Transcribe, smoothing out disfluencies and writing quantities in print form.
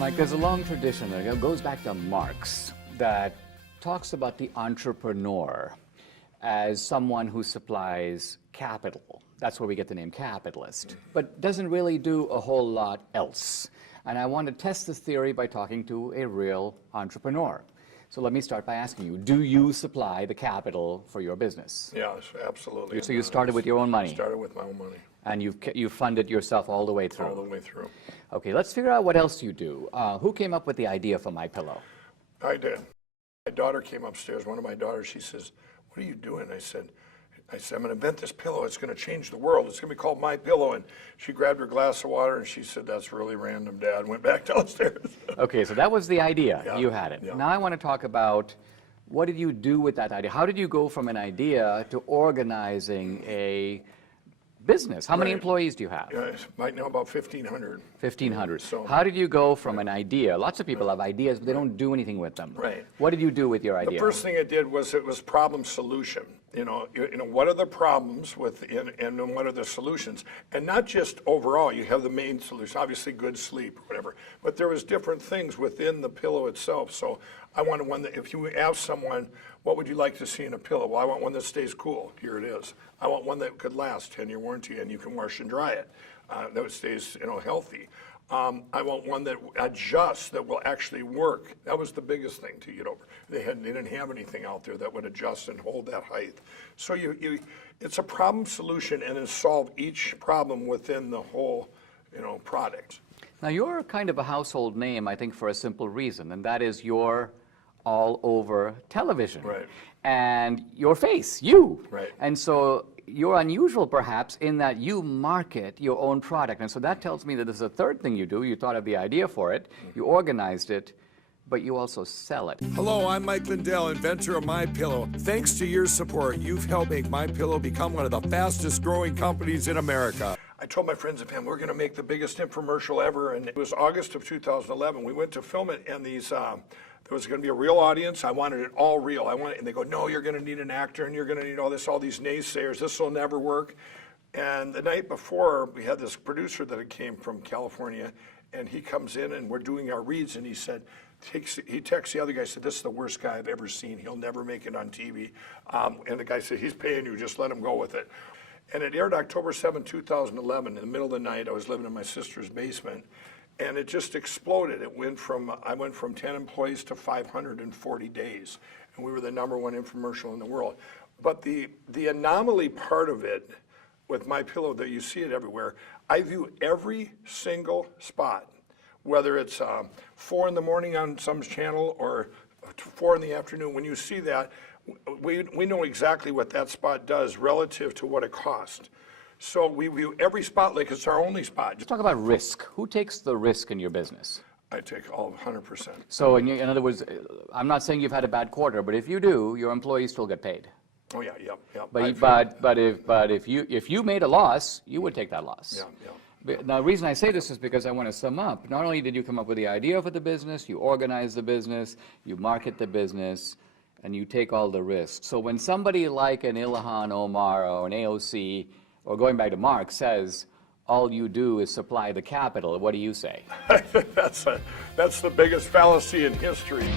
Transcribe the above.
Mike, there's a long tradition that goes back to Marx that talks about the entrepreneur as someone who supplies capital. That's where we get the name capitalist, but doesn't really do a whole lot else. And I want to test this theory by talking to a real entrepreneur. So let me start by asking you, do you supply the capital for your business? Yes, absolutely. So you started with your own money? Started with my own money. And you've funded yourself all the way through? All the way through. Okay, let's figure out what else you do. Who came up with the idea for MyPillow? I did. My daughter came upstairs, one of my daughters, she says, "What are you doing?" I said, I'm going to invent this pillow. It's going to change the world. It's going to be called MyPillow. And she grabbed her glass of water and she said, "That's really random, Dad," and went back downstairs. Okay, so that was the idea. Yeah, you had it. yeah. Now I want to talk about what did you do with that idea? How did you go from an idea to organizing a business? How many employees do you have? Yeah, right now about 1,500. 1,500. So, how did you go from an idea? Lots of people have ideas, but they don't do anything with them. Right. What did you do with your idea? The first thing I did was it was problem solution. You know, what are the problems and what are the solutions? And not just overall, you have the main solution, obviously good sleep or whatever, but there was different things within the pillow itself. So I wanted one that if you ask someone, what would you like to see in a pillow? Well, I want one that stays cool. Here it is. I want one that could last 10-year warranty and you can wash and dry it. That stays, healthy. I want one that adjusts, that will actually work. That was the biggest thing to get over. They didn't have anything out there that would adjust and hold that height. So it's a problem solution and it solve each problem within the whole, product. Now you're kind of a household name, I think, for a simple reason, and that is you're all over television. Right. And your face, you. Right. And so you're unusual, perhaps, in that you market your own product. And so that tells me that there's a third thing you do. You thought of the idea for it, you organized it, but you also sell it. Hello, I'm Mike Lindell, inventor of MyPillow. Thanks to your support, you've helped make MyPillow become one of the fastest growing companies in America. I told my friends and family, we're going to make the biggest infomercial ever. And it was August of 2011. We went to film it, and there was going to be a real audience. I wanted it all real. And they go, "No, you're going to need an actor, and you're going to need all these naysayers. This will never work." And the night before, we had this producer that came from California, and he comes in, and we're doing our reads, and he said, he texts the other guy, said, "This is the worst guy I've ever seen. He'll never make it on TV." And the guy said, "He's paying you. Just let him go with it." And it aired October 7, 2011. In the middle of the night, I was living in my sister's basement. And it just exploded. I went from 10 employees to 540 days. And we were the #1 infomercial in the world. But the anomaly part of it with MyPillow, that you see it everywhere, I view every single spot, whether it's 4 in the morning on some channel or 4 in the afternoon. When you see that, we know exactly what that spot does relative to what it costs. So we view every spot like it's our only spot. Let's talk about risk. Who takes the risk in your business? I take all 100%. So in other words, I'm not saying you've had a bad quarter, but if you do, your employees still get paid. Oh yeah, yeah. But if you made a loss, you would take that loss. Yeah. Now, the reason I say this is because I want to sum up. Not only did you come up with the idea for the business, you organize the business, you market the business, and you take all the risks. So when somebody like an Ilhan Omar or an AOC, or going back to Marx, says, all you do is supply the capital, what do you say? That's the biggest fallacy in history.